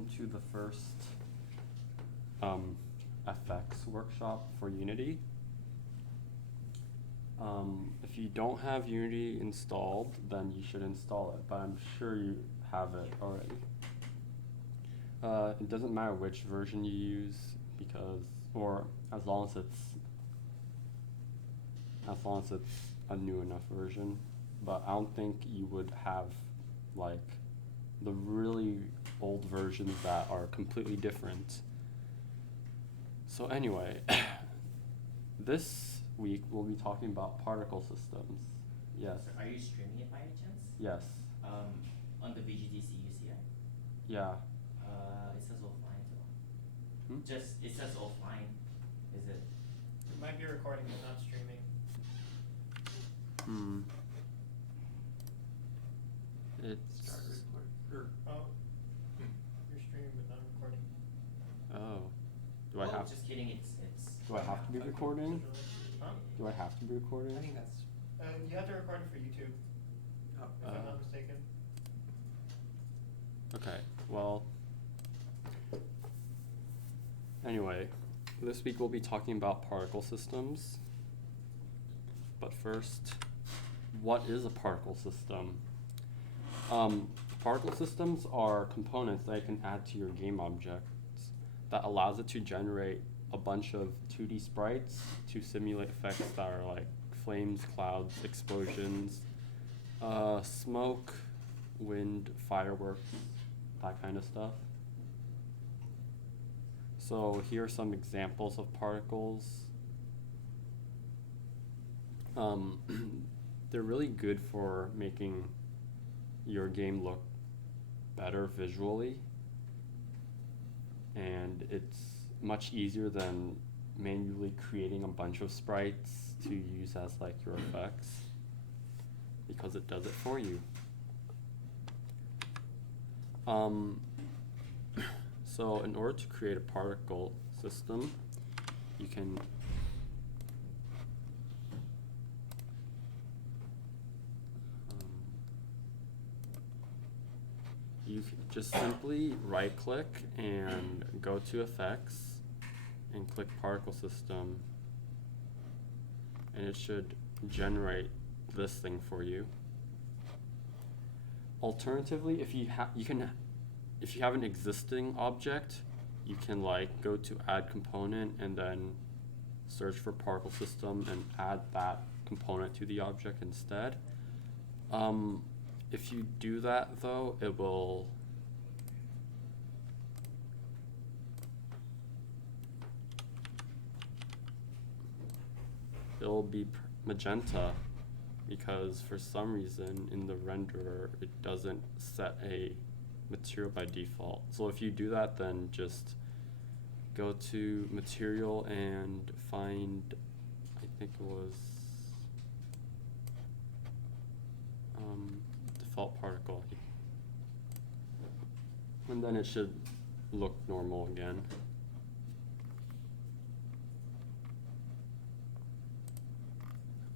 welcome to the first FX workshop for Unity. If you don't have Unity installed, then you should install it, but I'm sure you have it already. It doesn't matter which version you use, or as long as it's a new enough version, but I don't think you would have like the really old versions that are completely different. So anyway, this week we'll be talking about particle systems. Yes. So are you streaming it by any chance? Yes. On the VGDC UC? Yeah. It says offline though. It says offline. Is it? It might be recording but not streaming. It's Start recording. Oh. You're streaming but not recording. Oh. Do I have just kidding, it's Do I have to be recording? Huh? Do I have to be recording? I think that's. You have to record it for YouTube, if I'm not mistaken. Okay, well, anyway, this week we'll be talking about particle systems. But first, what is a particle system? Particle systems are components that you can add to your game objects that allows it to generate a bunch of 2D sprites to simulate effects that are like flames, clouds, explosions, smoke, wind, fireworks, that kind of stuff. So here are some examples of particles. They're really good for making your game look better visually, and it's much easier than manually creating a bunch of sprites to use as like your effects, because it does it for you. So in order to create a particle system, you can you just simply right click and go to effects and click particle system, and it should generate this thing for you. Alternatively, if you have an existing object, you can like go to add component and then search for particle system and add that component to the object instead. If you do that though, it'll be magenta, because for some reason in the renderer it doesn't set a material by default. So if you do that, then just go to material and find, I think it was default particle, and then it should look normal again.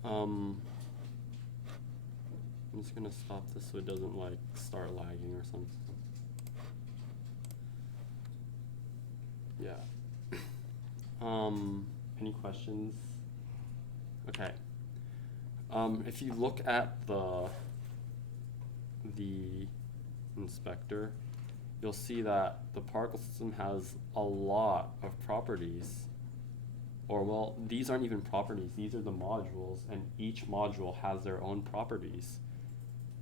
I'm just gonna stop this so it doesn't like start lagging or something. Yeah. Any questions? Okay. If you look at the inspector, you'll see that the particle system has a lot of properties. Or well, these aren't even properties, these are the modules, and each module has their own properties.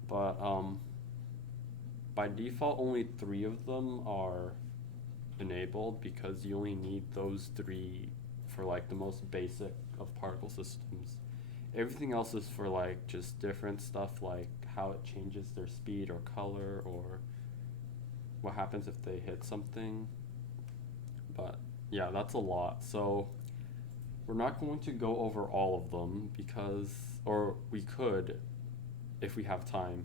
But by default, only 3 of them are enabled, because you only need those 3 for like the most basic of particle systems. Everything else is for like just different stuff, like how it changes their speed or color, or what happens if they hit something. But yeah, that's a lot. So we're not going to go over all of them, or we could if we have time,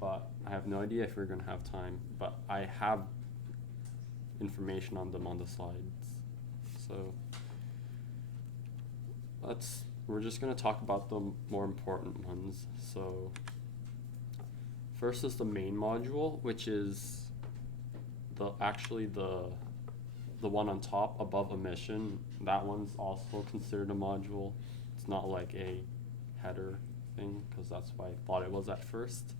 but I have no idea if we're going to have time, but I have information on them on the slides. So we're just going to talk about the more important ones. So first is the main module, which is the one on top above emission, that one's also considered a module. It's not like a header thing, because that's why I thought it was at first.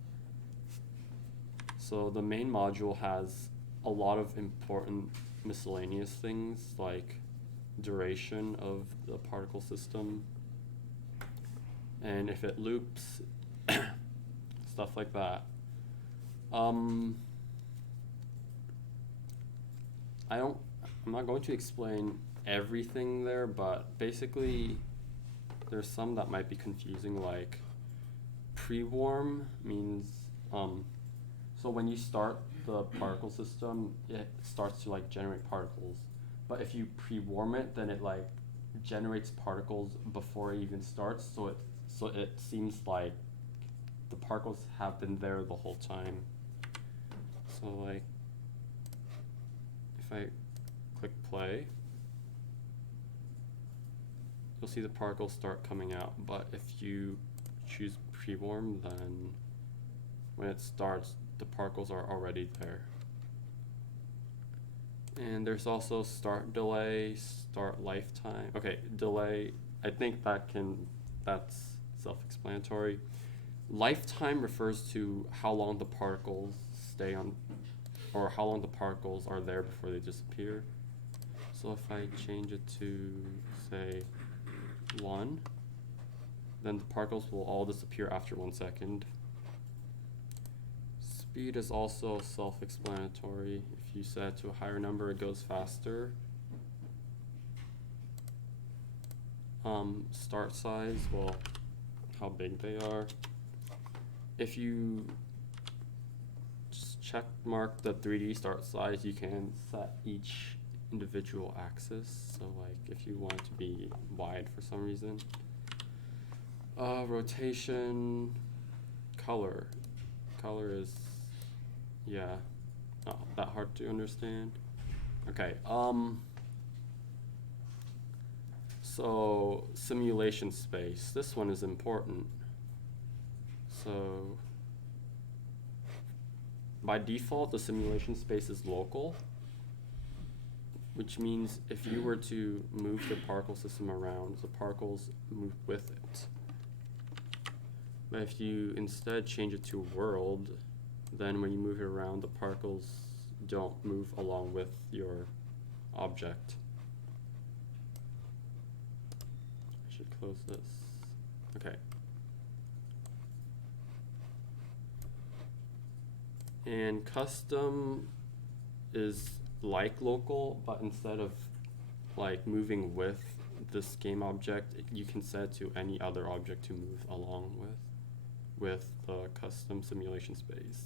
So the main module has a lot of important miscellaneous things like duration of the particle system, and if it loops, stuff like that. I'm not going to explain everything there, but basically there's some that might be confusing, like pre-warm means, so when you start the particle system, it starts to like generate particles. But if you pre-warm it, then it like generates particles before it even starts, so it seems like the particles have been there the whole time. So like, if I click play, you'll see the particles start coming out, but if you choose pre-warm, then when it starts, the particles are already there. And there's also start delay, start lifetime. Okay, delay, I think that's self-explanatory. Lifetime refers to how long the particles stay on, or how long the particles are there before they disappear. So if I change it to, say, 1, then the particles will all disappear after 1 second. Speed is also self-explanatory. If you set it to a higher number, it goes faster. Start size, well, how big they are. If you just check mark the 3D start size, you can set each individual axis. So like if you want it to be wide for some reason. Rotation, color. Color is, yeah, not that hard to understand. Okay, so simulation space. This one is important. So by default, the simulation space is local, which means if you were to move the particle system around, the particles move with it. But if you instead change it to world, then when you move it around, the particles don't move along with your object. I should close this. Okay. And custom is like local, but instead of like moving with this game object, you can set it to any other object to move along with the custom simulation space.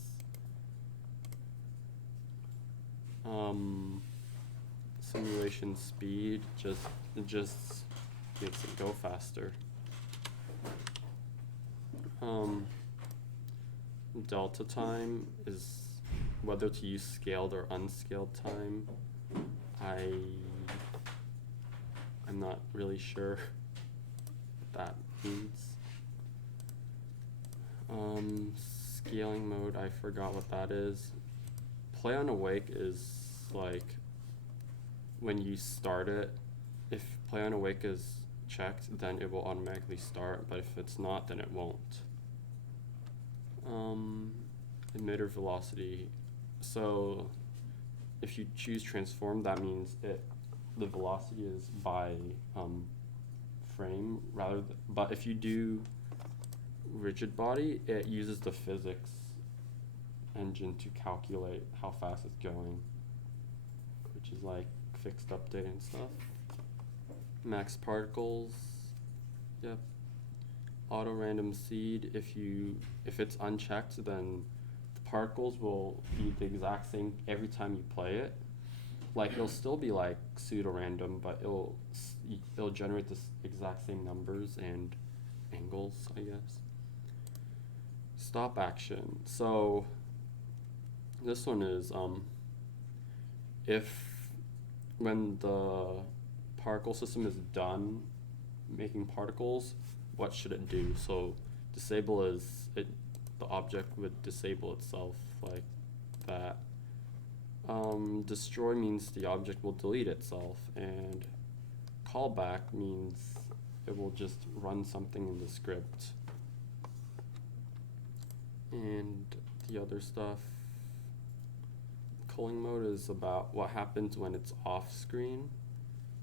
Simulation speed just makes it go faster. Delta time is whether to use scaled or unscaled time. I'm not really sure what that means. Scaling mode, I forgot what that is. Play on awake is like when you start it. If play on awake is checked, then it will automatically start, but if it's not, then it won't. Emitter velocity. So if you choose transform, that means the velocity is by frame but if you do rigid body, it uses the physics engine to calculate how fast it's going, which is like fixed update and stuff. Max particles, yep. Auto random seed, if it's unchecked, then the particles will be the exact same every time you play it. Like it'll still be like pseudo random, but it'll generate this exact same numbers and angles, I guess. Stop action. So this one is when the particle system is done making particles, what should it do? So disable is, the object would disable itself like that. Destroy means the object will delete itself, and callback means it will just run something in the script. And the other stuff, culling mode is about what happens when it's off screen.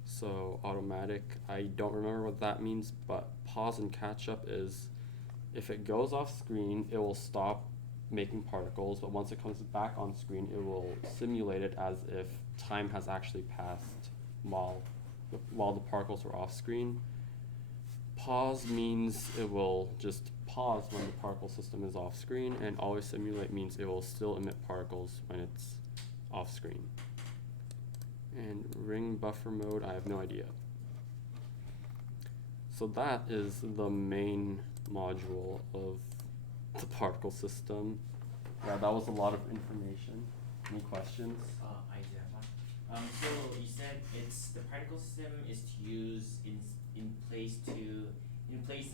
So automatic, I don't remember what that means, but pause and catch up is if it goes off screen, it will stop making particles, but once it comes back on screen, it will simulate it as if time has actually passed while the particles were off screen. Pause means it will just pause when the particle system is off screen, and always simulate means it will still emit particles when it's off screen. And ring buffer mode, I have no idea. So that is the main module of the particle system. Yeah, that was a lot of information. Any questions? I do have one. So you said the particle system is to use in place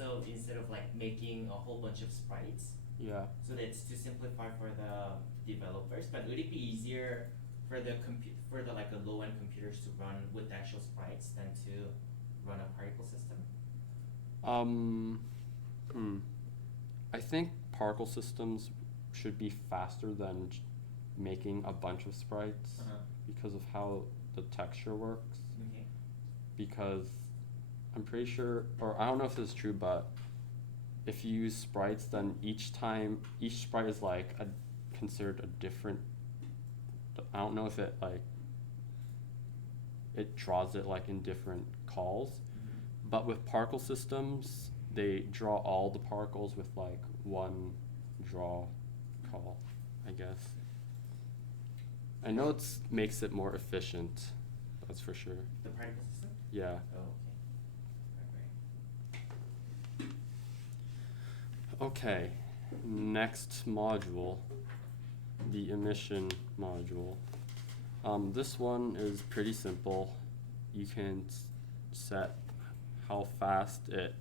of instead of like making a whole bunch of sprites. Yeah. So that's to simplify for the developers. But would it be easier for the like a low end computers to run with actual sprites than to run a particle system? I think particle systems should be faster than making a bunch of sprites because of how the texture works. Okay. Because I'm pretty sure, or I don't know if this is true, but if you use sprites, then each sprite is like considered a different. I don't know if it draws it like in different calls, but with particle systems, they draw all the particles with like one draw call, I guess. I know it makes it more efficient, that's for sure. The particle system? Yeah. Oh, okay. Okay, next module, the emission module. This one is pretty simple. You can set how fast it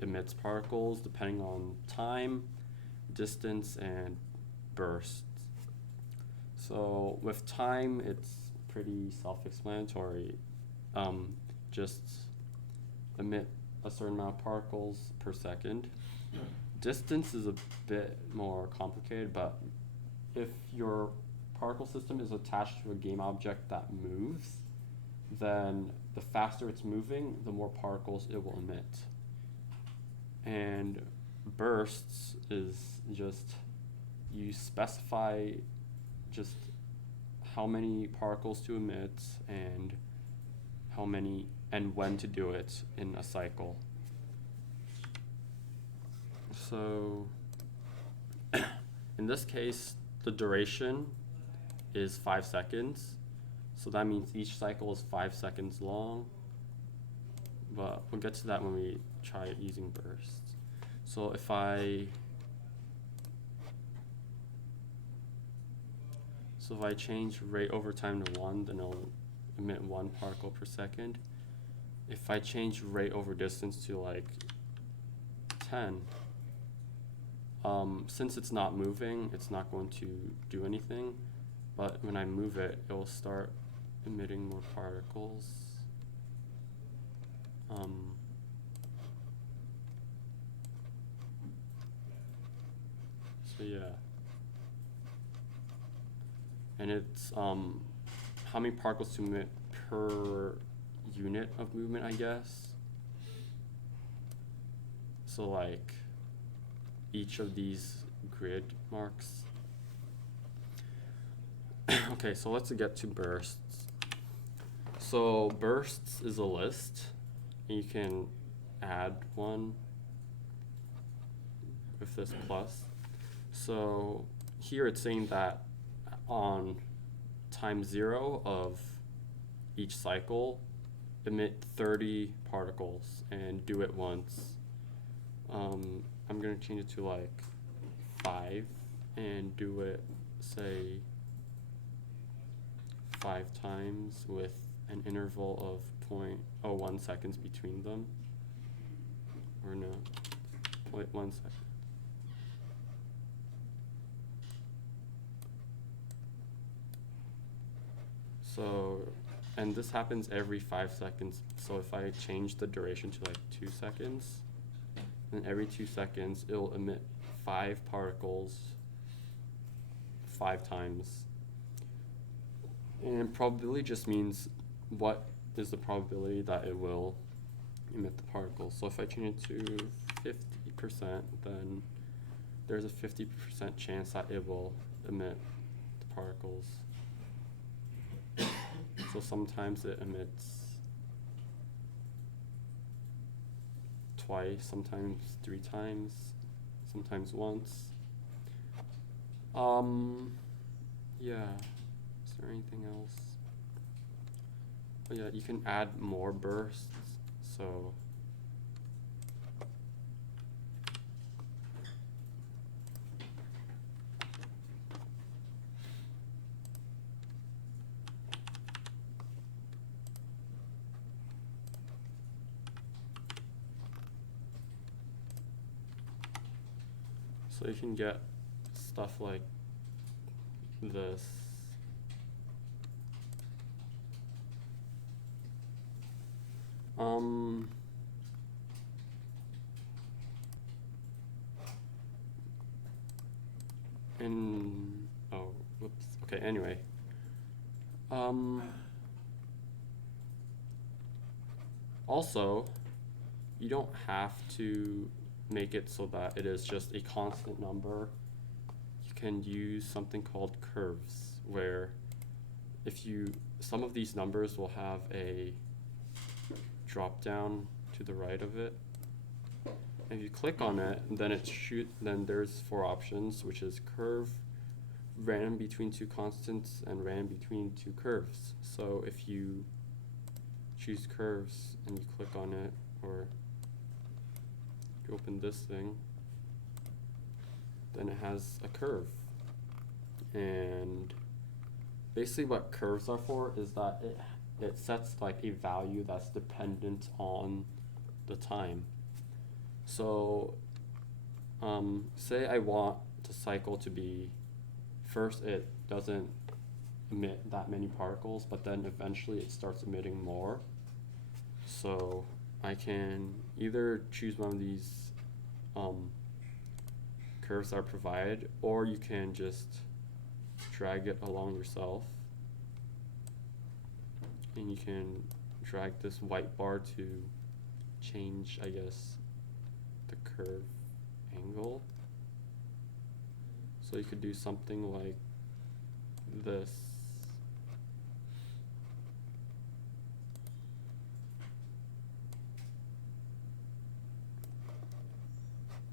emits particles depending on time, distance, and bursts. So with time, it's pretty self-explanatory. Just emit a certain amount of particles per second. Distance is a bit more complicated, but if your particle system is attached to a game object that moves, then the faster it's moving, the more particles it will emit. And bursts is just, you specify just how many particles to emit and how many and when to do it in a cycle. So in this case, the duration is 5 seconds. So that means each cycle is 5 seconds long. But we'll get to that when we try it using bursts. So if I change rate over time to 1, then it'll emit 1 particle per second. If I change rate over distance to like 10, since it's not moving, it's not going to do anything. But when I move it, it will start emitting more particles. So yeah. And it's how many particles to emit per unit of movement, I guess. So like each of these grid marks. Okay, so let's get to bursts. So bursts is a list. You can add one with this plus. So here it's saying that on time 0 of each cycle, emit 30 particles and do it once. I'm gonna change it to like 5 and do it, say, 5 times with an interval of 0.01 seconds between them. Or no, 0.1 second. So, and this happens every 5 seconds. So if I change the duration to like 2 seconds, then every 2 seconds it'll emit 5 particles 5 times. And probability just means what is the probability that it will emit the particles. So if I change it to 50%, then there's a 50% chance that it will emit the particles. So sometimes it emits twice, sometimes 3 times, sometimes once. Yeah. Is there anything else? Oh yeah, you can add more bursts. So you can get stuff like this. Oh, whoops. Okay, anyway. Also, you don't have to make it so that it is just a constant number. You can use something called curves, where some of these numbers will have a drop down to the right of it. If you click on it, then there's 4 options, which is curve, random between 2 constants, and random between 2 curves. So if you choose curves and you click on it, or you open this thing, then it has a curve. And basically what curves are for is that it sets like a value that's dependent on the time. So say I want the cycle to be, first it doesn't emit that many particles, but then eventually it starts emitting more. So I can either choose one of these curves that are provided, or you can just drag it along yourself. And you can drag this white bar to change, I guess, the curve angle. So you could do something like this.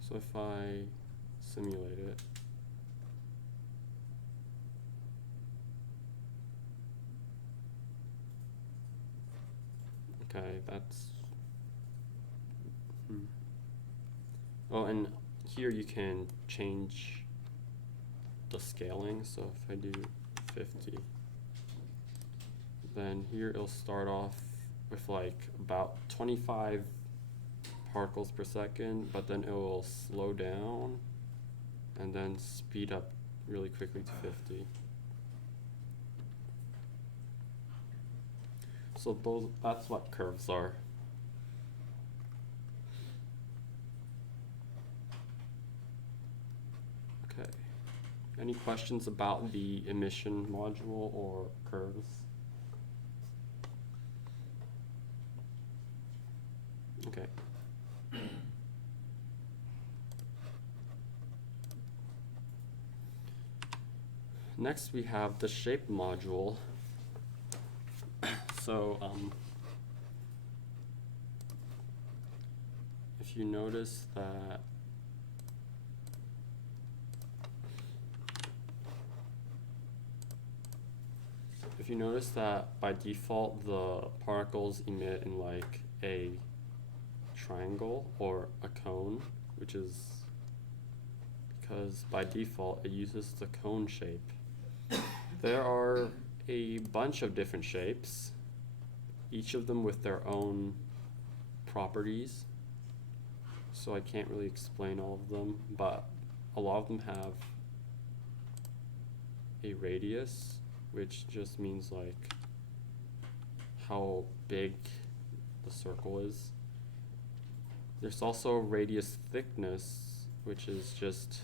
So if I simulate it, okay, that's oh, and here you can change the scaling. So if I do 50, then here it'll start off with like about 25 particles per second, but then it will slow down and then speed up really quickly to 50. So that's what curves are. Okay. Any questions about the emission module or curves? Okay. Next we have the shape module. So if you notice that by default the particles emit in like a triangle or a cone, which is because by default it uses the cone shape. There are a bunch of different shapes, each of them with their own properties. So I can't really explain all of them, but a lot of them have a radius, which just means like how big the circle is. There's also radius thickness, which is just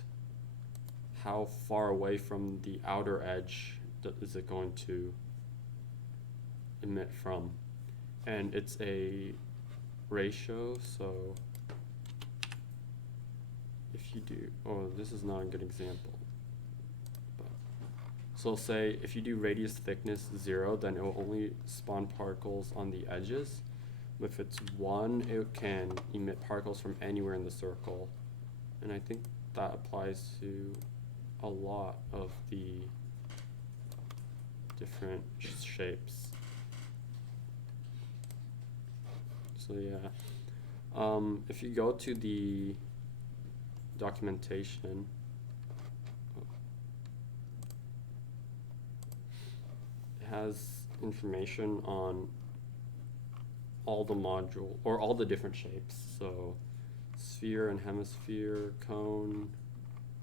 how far away from the outer edge is it going to emit from. And it's a ratio, so if you do, oh, this is not a good example. But, so say if you do radius thickness 0, then it will only spawn particles on the edges. If it's 1, it can emit particles from anywhere in the circle. And I think that applies to a lot of the different shapes. So yeah, if you go to the documentation, it has information on all the module, or all the different shapes. So sphere and hemisphere, cone,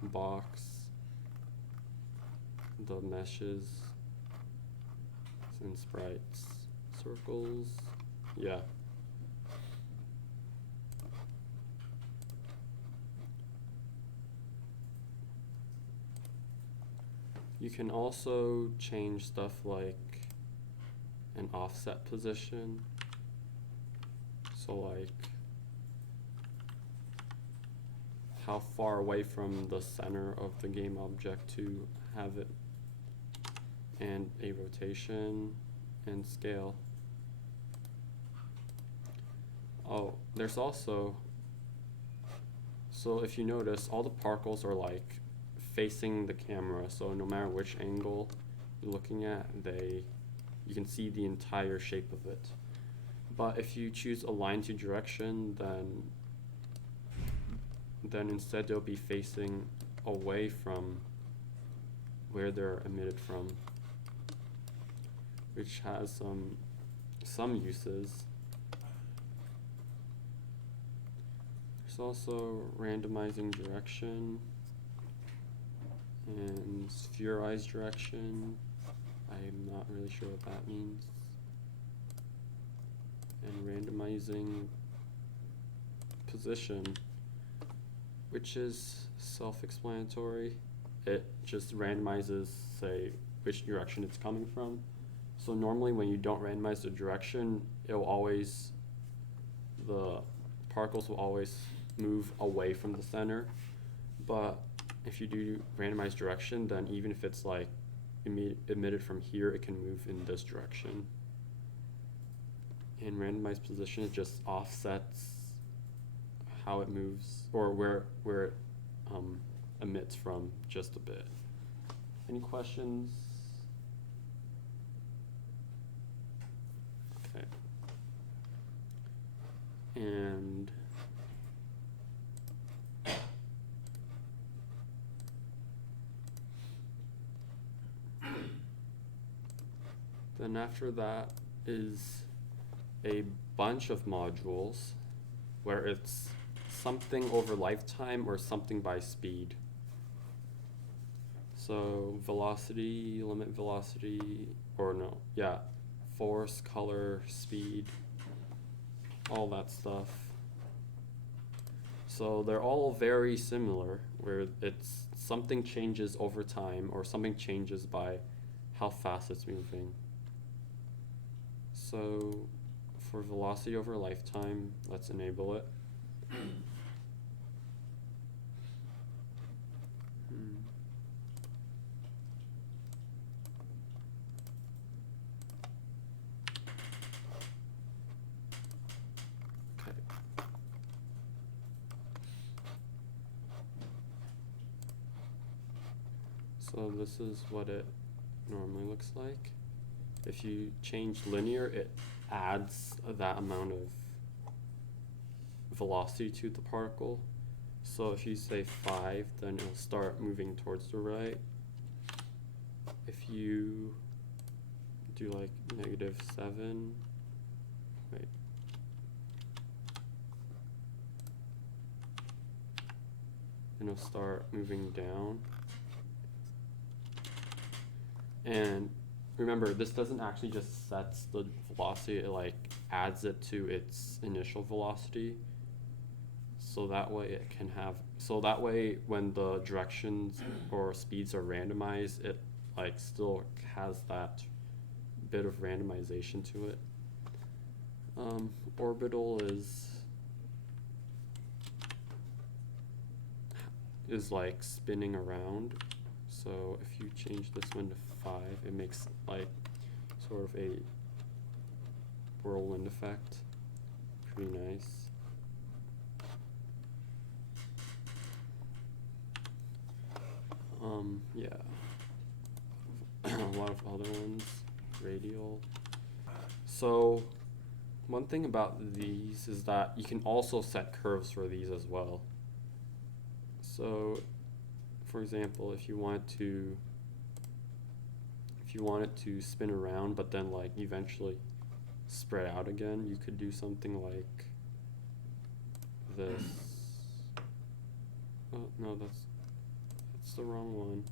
box, the meshes, and sprites, circles, yeah. You can also change stuff like an offset position. So like how far away from the center of the game object to have it, and a rotation and scale. Oh, there's also, so if you notice, all the particles are like facing the camera, so no matter which angle you're looking at, you can see the entire shape of it. But if you choose align to direction, then instead they'll be facing away from where they're emitted from, which has some uses. There's also randomizing direction and spherized direction. I'm not really sure what that means. And randomizing position, which is self-explanatory. It just randomizes, say, which direction it's coming from. So normally when you don't randomize the direction, the particles will always move away from the center. But if you do randomized direction, then even if it's like emitted from here, it can move in this direction. And randomized position, it just offsets how it moves, or where it emits from just a bit. Any questions? Okay. And then after that is a bunch of modules where it's something over lifetime or something by speed. So velocity, limit velocity, or no, yeah, force, color, speed, all that stuff. So they're all very similar, where it's something changes over time or something changes by how fast it's moving. So for velocity over lifetime, let's enable it. Okay. So this is what it normally looks like. If you change linear, it adds that amount of velocity to the particle. So if you say 5, then it'll start moving towards the right. If you do like -7, wait. Then it'll start moving down. And remember, this doesn't actually just sets the velocity, it like adds it to its initial velocity. So that way it can have, so that way when the directions or speeds are randomized, it like still has that bit of randomization to it. Orbital is like spinning around. So if you change this one to 5, it makes like sort of a whirlwind effect. Pretty nice. Yeah. A lot of other ones. Radial. So one thing about these is that you can also set curves for these as well. So for example, if you wanted to spin around but then like eventually spread out again, you could do something like this. Oh no, that's the wrong one.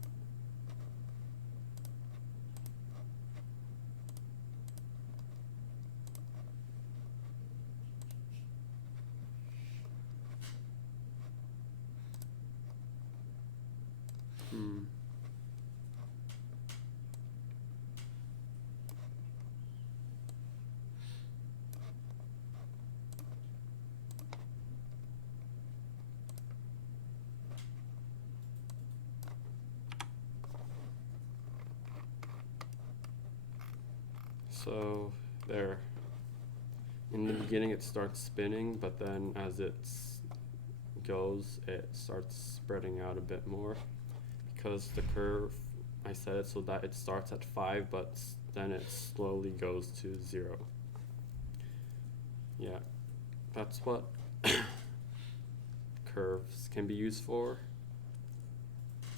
So there. In the beginning it starts spinning, but then as it goes, it starts spreading out a bit more. Because the curve, I set it so that it starts at 5, but then it slowly goes to 0. Yeah, that's what curves can be used for.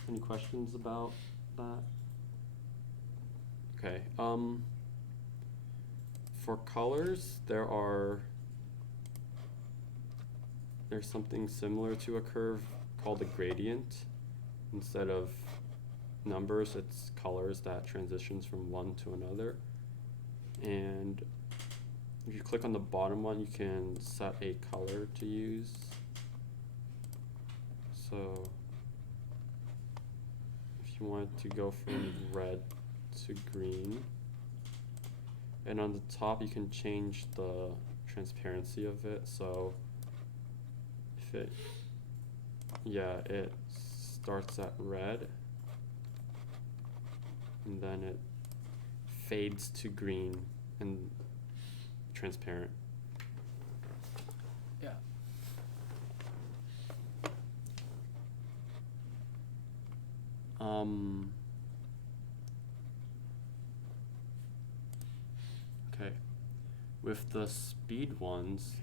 Any questions about that? Okay, for colors, there's something similar to a curve called a gradient. Instead of numbers, it's colors that transitions from one to another. And if you click on the bottom one, you can set a color to use. So if you wanted to go from red to green, and on the top you can change the transparency of it. So if it starts at red and then it fades to green and transparent. Yeah. Okay. With the speed ones,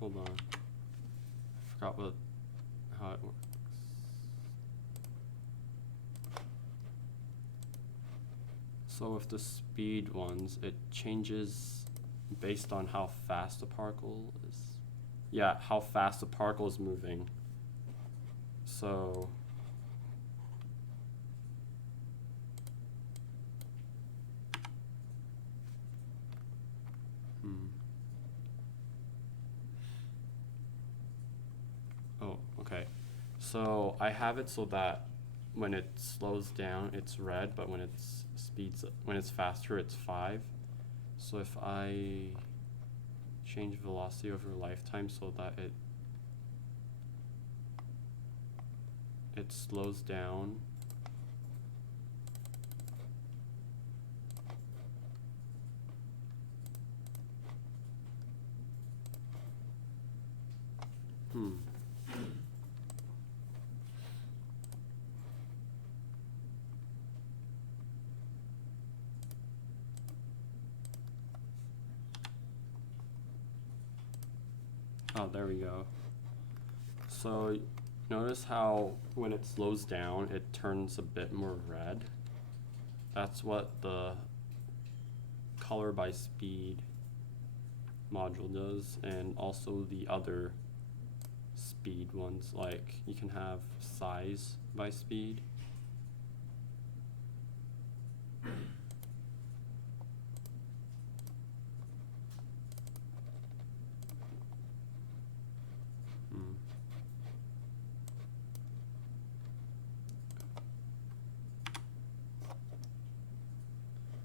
hold on. I forgot how it works. So with the speed ones, it changes based on how fast the particle is. Yeah, how fast the particle is moving. So oh, okay. So I have it so that when it slows down, it's red, but when it's faster, it's 5. So if I change velocity over lifetime so that it slows down, Oh, there we go. So notice how when it slows down, it turns a bit more red. That's what the color by speed module does, and also the other speed ones, like you can have size by speed.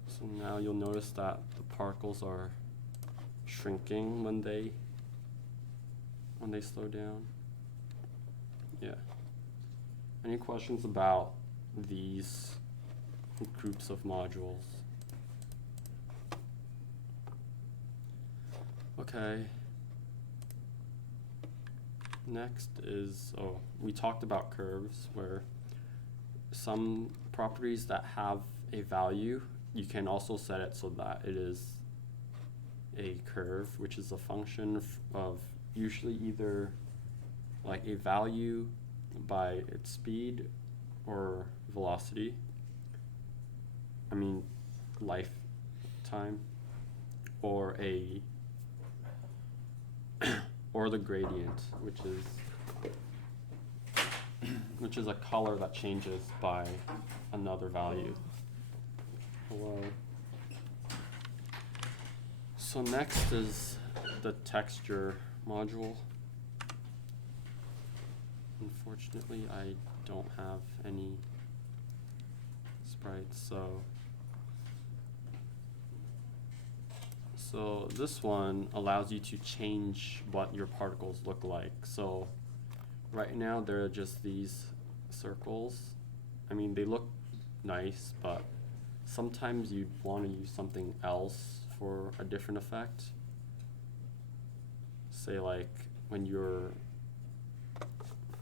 So now you'll notice that the particles are shrinking when they slow down. Yeah. Any questions about these groups of modules? Okay. Next is, we talked about curves, where some properties that have a value, you can also set it so that it is a curve, which is a function of usually either like a value by its speed or velocity. I mean, lifetime, or or the gradient, which is a color that changes by another value. Hello. So next is the texture module. Unfortunately, I don't have any sprites, so this one allows you to change what your particles look like. So right now they're just these circles. I mean, they look nice, but sometimes you'd want to use something else for a different effect. Say like when you're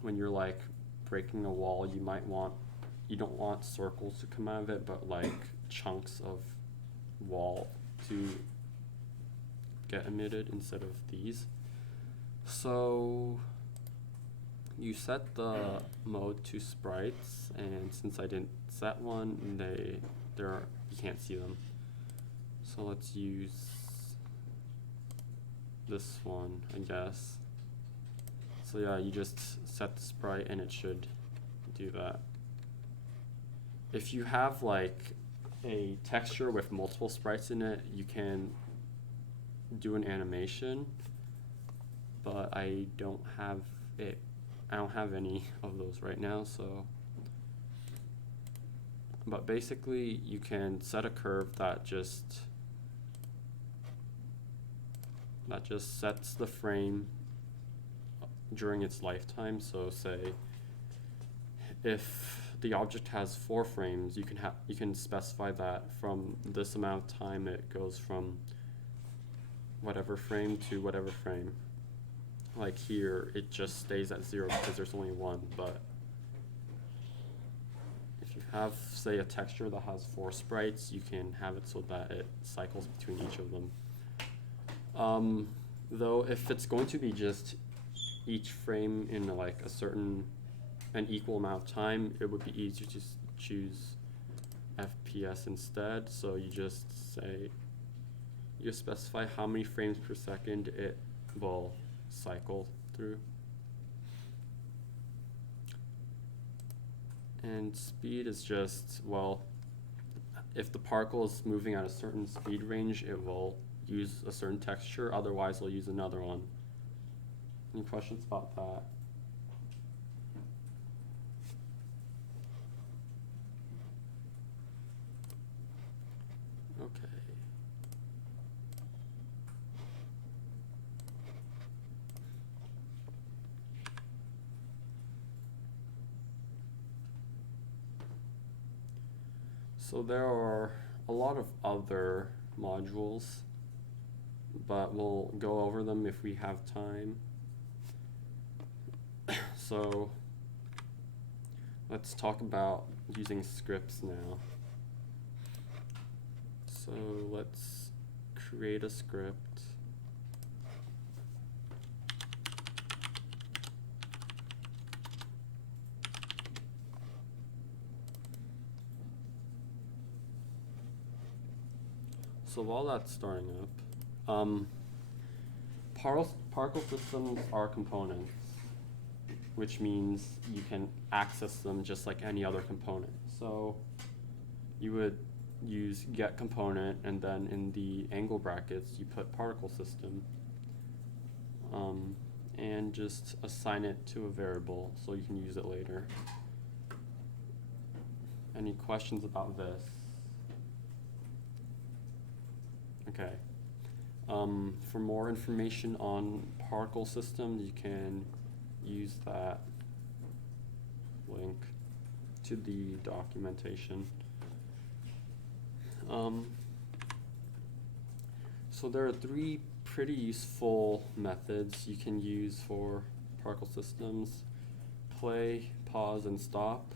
like breaking a wall, you don't want circles to come out of it, but like chunks of wall to get emitted instead of these. So you set the mode to sprites, and since I didn't set one, you can't see them. So let's use this one, I guess. So yeah, you just set the sprite and it should do that. If you have like a texture with multiple sprites in it, you can do an animation, but I don't have any of those right now, so. But basically, you can set a curve that just sets the frame during its lifetime. So say if the object has 4 frames, you can specify that from this amount of time it goes from whatever frame to whatever frame. Like here, it just stays at 0 because there's only 1, but if you have, say, a texture that has 4 sprites, you can have it so that it cycles between each of them. Though if it's going to be just each frame in like an equal amount of time, it would be easier to choose FPS instead. So you just specify how many frames per second it will cycle through. And speed is just, well, if the particle is moving at a certain speed range, it will use a certain texture, otherwise it'll use another one. Any questions about that? Okay. So there are a lot of other modules, but we'll go over them if we have time. So let's talk about using scripts now. So let's create a script. So while that's starting up, particle systems are components, which means you can access them just like any other component. So you would use get component, and then in the angle brackets you put particle system, and just assign it to a variable so you can use it later. Any questions about this? Okay. For more information on particle systems, you can use that link to the documentation. So there are three pretty useful methods you can use for particle systems: play, pause, and stop.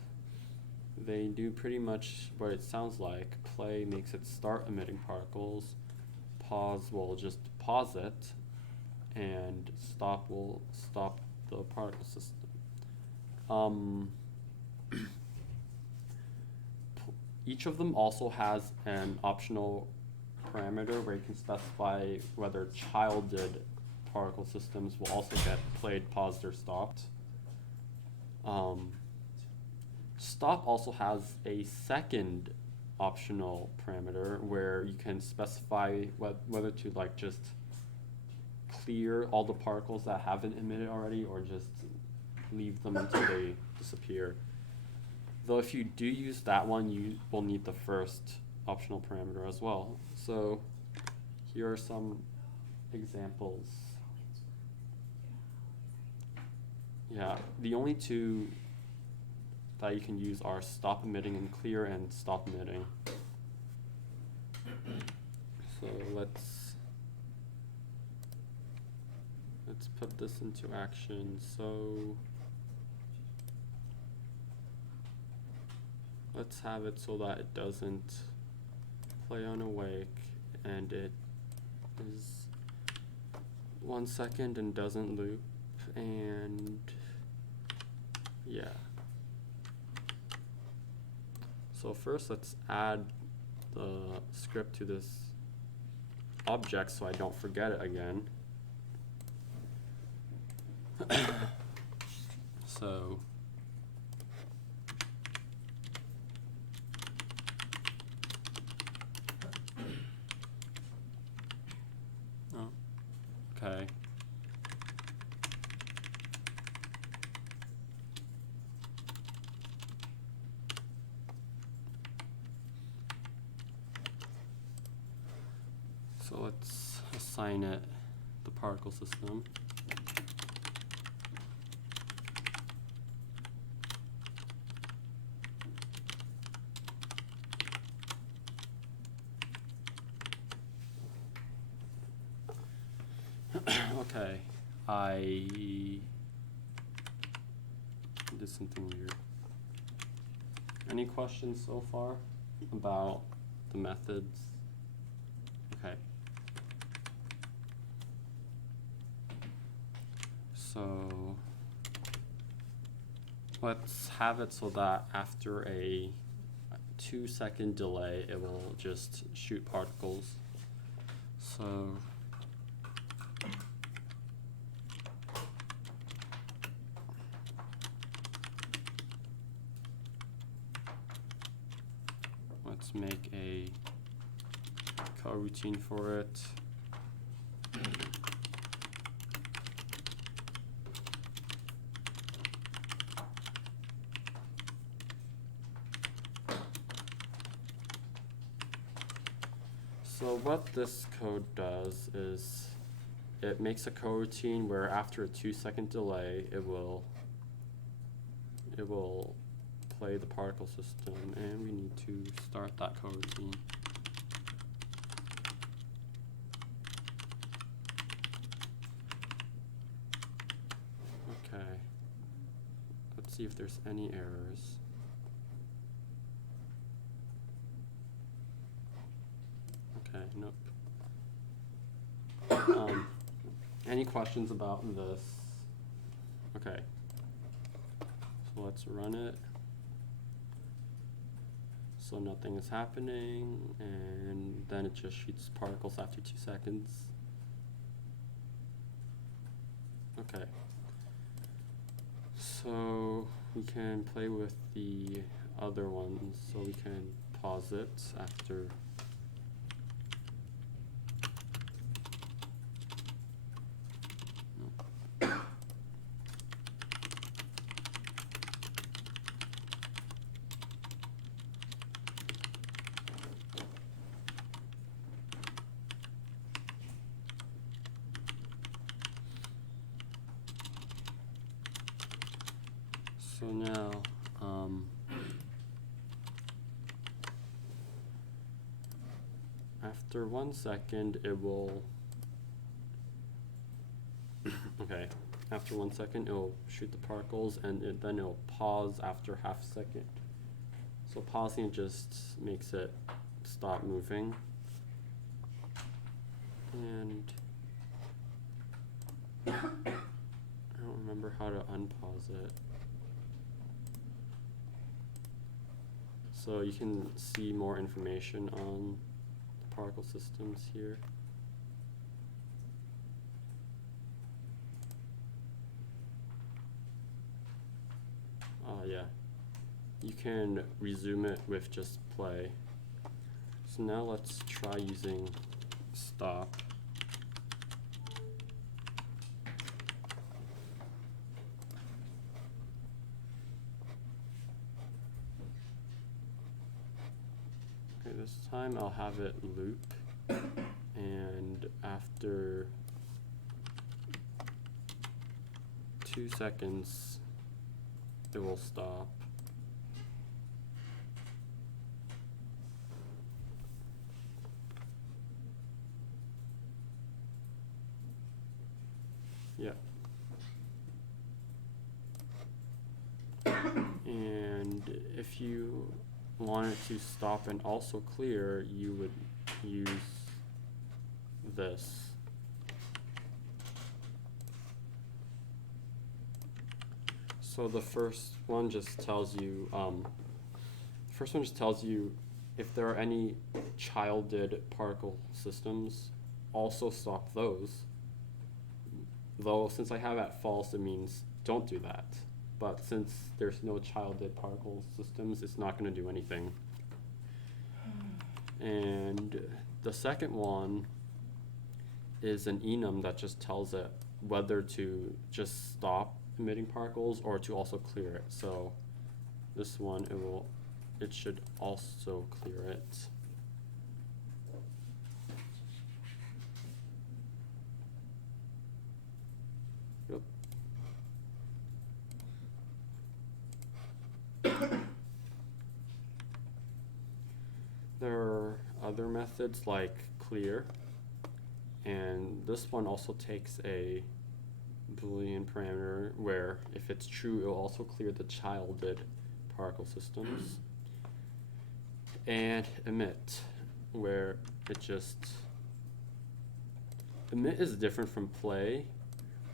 They do pretty much what it sounds like. Play makes it start emitting particles, pause will just pause it, and stop will stop the particle system. Each of them also has an optional parameter where you can specify whether childed particle systems will also get played, paused, or stopped. Stop also has a second optional parameter where you can specify whether to like just clear all the particles that haven't emitted already or just leave them until they disappear. Though if you do use that one, you will need the first optional parameter as well. So here are some examples. Yeah, the only two that you can use are stop emitting and clear, and stop emitting. So let's put this into action. So let's have it so that it doesn't play on awake, and it is 1 second and doesn't loop, and yeah. So first let's add the script to this object so I don't forget it again. So okay. So let's assign it the particle system. Okay, I did something weird. Any questions so far about the methods? Okay. So let's have it so that after a 2-second delay, it will just shoot particles. So let's make a coroutine for it. So what this code does is it makes a coroutine where after a 2-second delay, it will play the particle system, and we need to start that coroutine. Okay, let's see if there's any errors. Okay, nope. Any questions about this? Okay, so let's run it. So nothing is happening, and then it just shoots particles after 2 seconds. Okay. So we can play with the other ones. So we can pause it after. So now, after 1 second, it will, okay, after 1 second, it'll shoot the particles, and then it'll pause after half a second. So pausing just makes it stop moving. And I don't remember how to unpause it. So you can see more information on the particle systems here. Yeah, you can resume it with just play. So now let's try using stop. Okay, this time I'll have it loop, and after 2 seconds, it will stop. Yeah. And if you want it to stop and also clear, you would use this. So the first one just tells you, if there are any childed particle systems, also stop those. Though since I have at false, it means don't do that. But since there's no childed particle systems, it's not going to do anything. And the second one is an enum that just tells it whether to just stop emitting particles or to also clear it. So this one, it should also clear it. Yep. There are other methods like clear, and this one also takes a Boolean parameter where if it's true, it will also clear the childed particle systems. And emit, where it just, emit is different from play,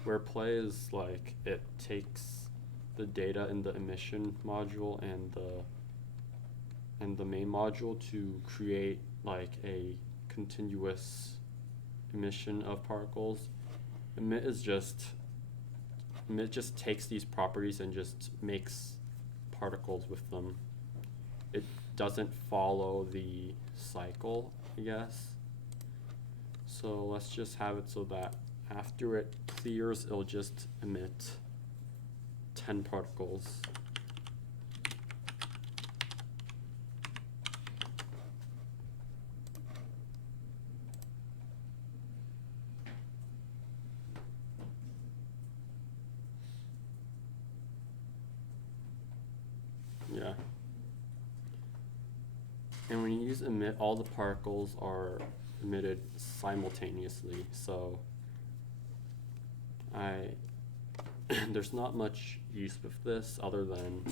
where play is like it takes the data in the emission module and the main module to create like a continuous emission of particles. Emit just takes these properties and just makes particles with them. It doesn't follow the cycle, I guess. So let's just have it so that after it clears, it'll just emit 10 particles. Yeah. And when you use emit, all the particles are emitted simultaneously. So there's not much use with this other than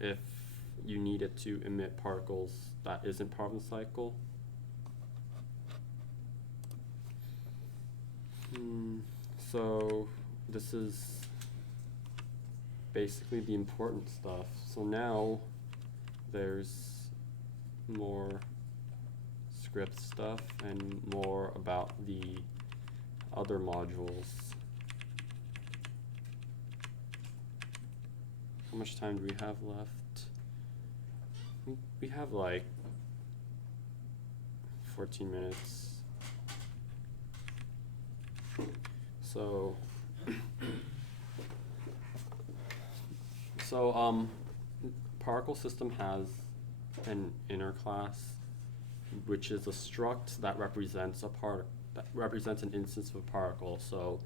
if you need it to emit particles that isn't part of the cycle. So this is basically the important stuff. So now there's more script stuff and more about the other modules. How much time do we have left? We have like 14 minutes. So particle system has an inner class, which is a struct that represents an instance of a particle. So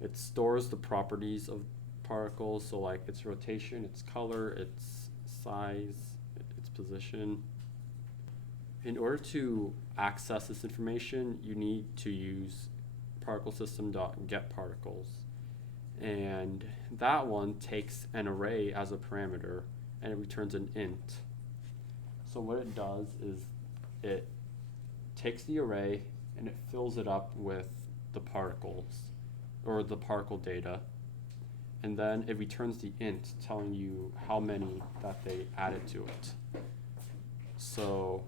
it stores the properties of particles, so like its rotation, its color, its size, its position. In order to access this information, you need to use particlesystem.getParticles. And that one takes an array as a parameter and it returns an int. So what it does is it takes the array and it fills it up with the particles or the particle data, and then it returns the int telling you how many that they added to it. So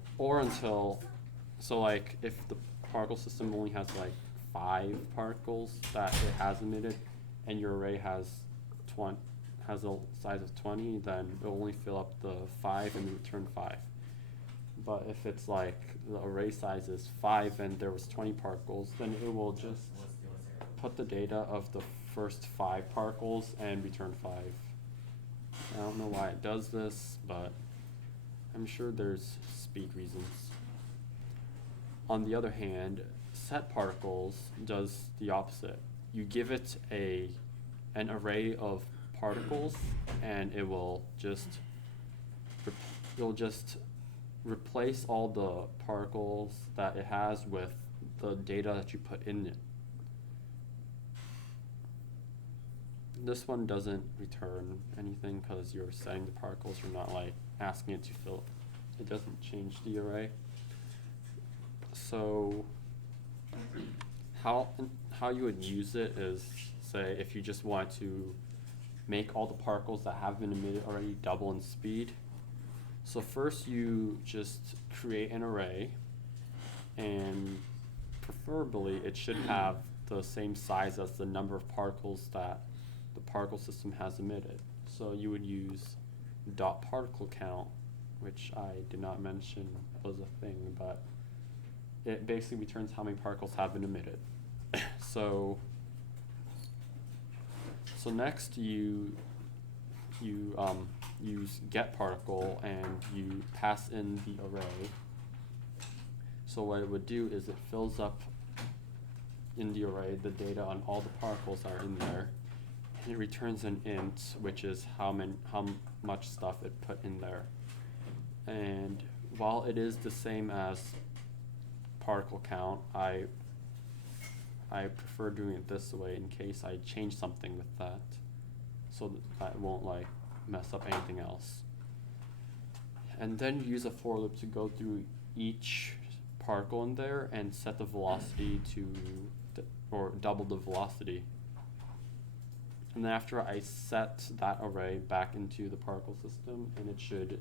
like if the particle system only has like 5 particles that it has emitted and your array has a size of 20, then it'll only fill up the 5 and return 5. But if it's like the array size is 5 and there was 20 particles, then it will just put the data of the first 5 particles and return 5. I don't know why it does this, but I'm sure there's speed reasons. On the other hand, setParticles does the opposite. You give it an array of particles and it will just replace all the particles that it has with the data that you put in it. This one doesn't return anything because you're setting the particles, you're not like asking it to fill. It doesn't change the array. So how you would use it is, say, if you just want to make all the particles that have been emitted already double in speed. So first you just create an array, and preferably it should have the same size as the number of particles that the particle system has emitted. So you would use .particleCount, which I did not mention was a thing, but it basically returns how many particles have been emitted. So next you use getParticle and you pass in the array. So what it would do is it fills up in the array the data on all the particles that are in there, and it returns an int, which is how much stuff it put in there. And while it is the same as particle count, I prefer doing it this way in case I change something with that, so that it won't like mess up anything else. And then you use a for loop to go through each particle in there and set the velocity to or double the velocity. And then after I set that array back into the particle system, and it should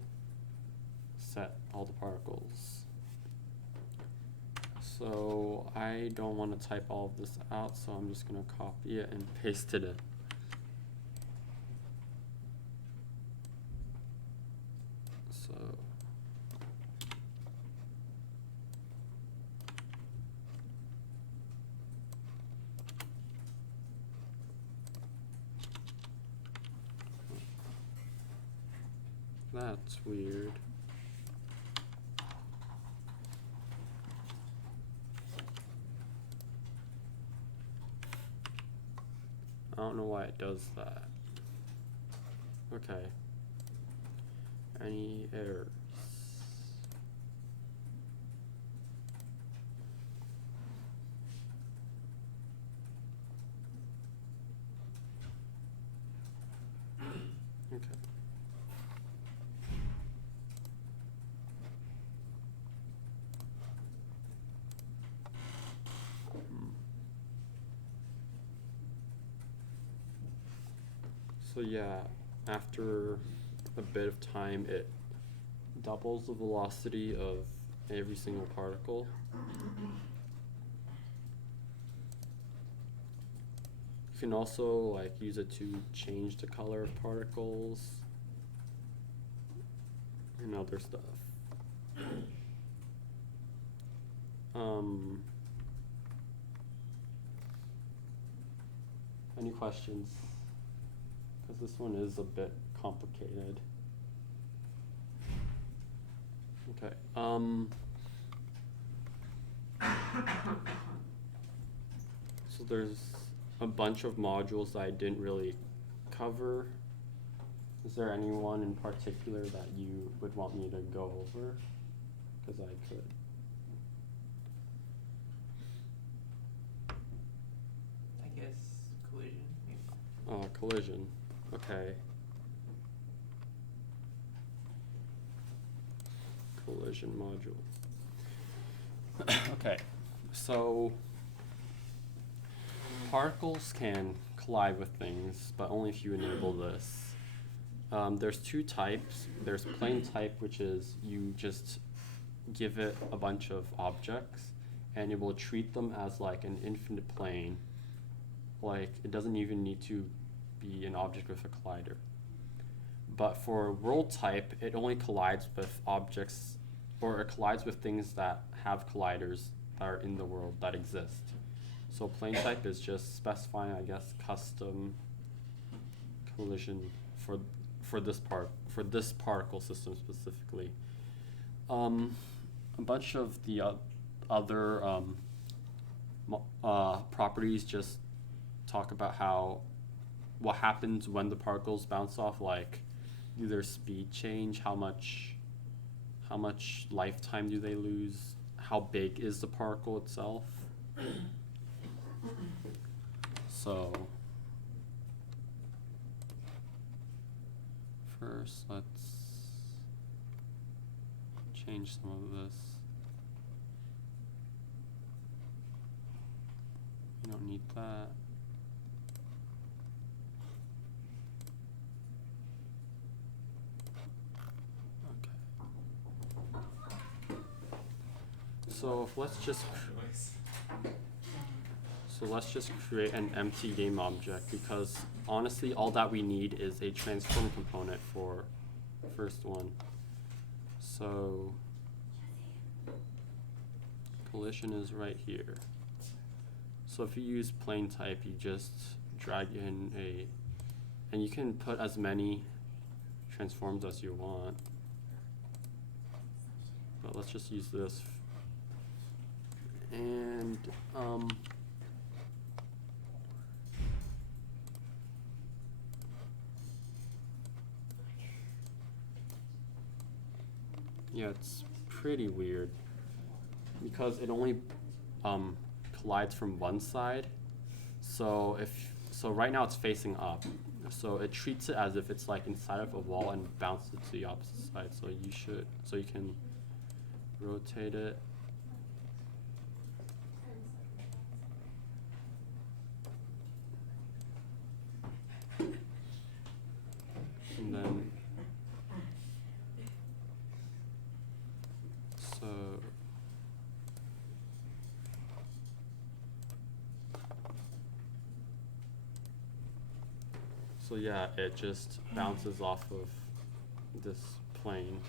set all the particles. So I don't want to type all of this out, so I'm just going to copy it and paste it in. So that's weird. I don't know why it does that. Okay. Any errors? Okay. So yeah, after a bit of time, it doubles the velocity of every single particle. You can also like use it to change the color of particles and other stuff. Any questions? Because this one is a bit complicated. Okay. So there's a bunch of modules that I didn't really cover. Is there anyone in particular that you would want me to go over? Because I could. I guess collision, maybe. Oh, collision. Okay. Collision module. Okay, so particles can collide with things, but only if you enable this. There's two types. There's plane type, which is you just give it a bunch of objects and it will treat them as like an infinite plane. Like it doesn't even need to be an object with a collider. But for world type, it only collides with objects, or it collides with things that have colliders that are in the world that exist. So plane type is just specifying, I guess, custom collision for this particle system specifically. A bunch of the other properties just talk about what happens when the particles bounce off, like do their speed change, how much lifetime do they lose, how big is the particle itself. So first let's change some of this. We don't need that. So let's just create an empty game object, because honestly all that we need is a transform component for the first one. So collision is right here. So if you use plane type, you just drag in and you can put as many transforms as you want. But let's just use this. And yeah, it's pretty weird because it only collides from one side. So right now it's facing up. So it treats it as if it's like inside of a wall and bounces it to the opposite side. So you can rotate it. And then so yeah, it just bounces off of this plane.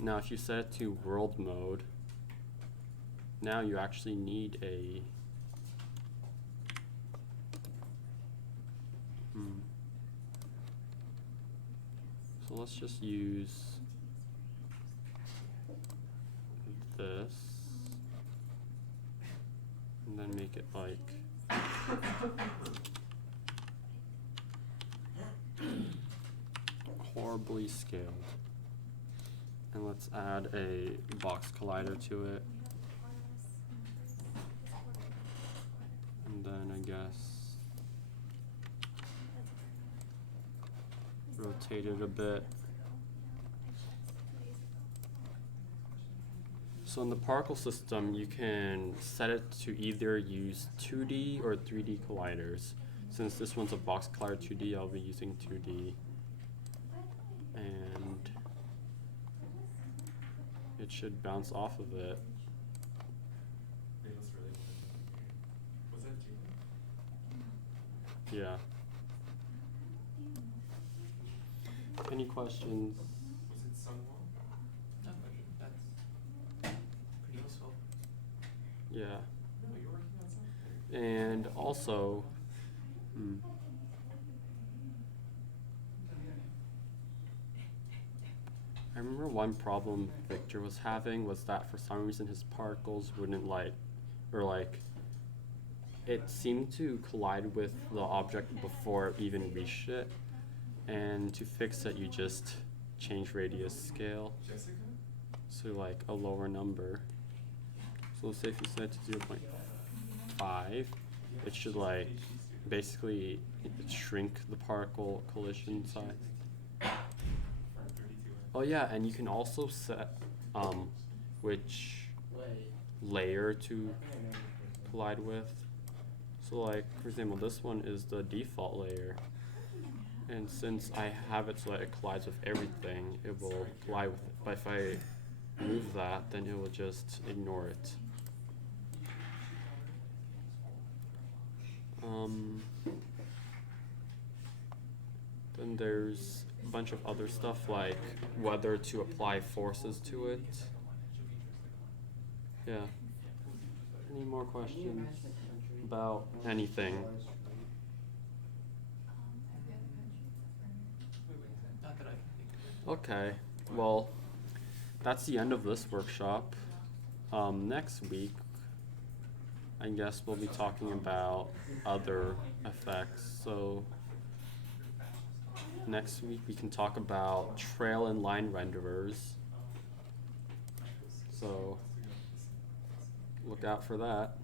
Now if you set it to world mode, now you actually need a so let's just use this and then make it like horribly scaled. And let's add a box collider to it. And then I guess rotate it a bit. So in the particle system, you can set it to either use 2D or 3D colliders. Since this one's a box collider 2D, I'll be using 2D. And it should bounce off of it. Was that Jacob? Yeah. Any questions? Was it Sungwon? No question. That's pretty useful. Yeah. No, you're working on something. And also, I remember one problem Victor was having was that for some reason his particles wouldn't it seemed to collide with the object before it even reached it. And to fix it, you just change radius scale. Jessica? So like a lower number. So let's say if you set it to 0.5, it should like basically shrink the particle collision size. Oh yeah, and you can also set which layer to collide with. So like for example, this one is the default layer. And since I have it so that it collides with everything, it will collide with it. But if I move that, then it will just ignore it. Then there's a bunch of other stuff like whether to apply forces to it. Yeah. Any more questions about anything? Not that I can think of it. Okay, well, that's the end of this workshop. Next week, I guess we'll be talking about other effects. So next week we can talk about trail and line renderers. So look out for that.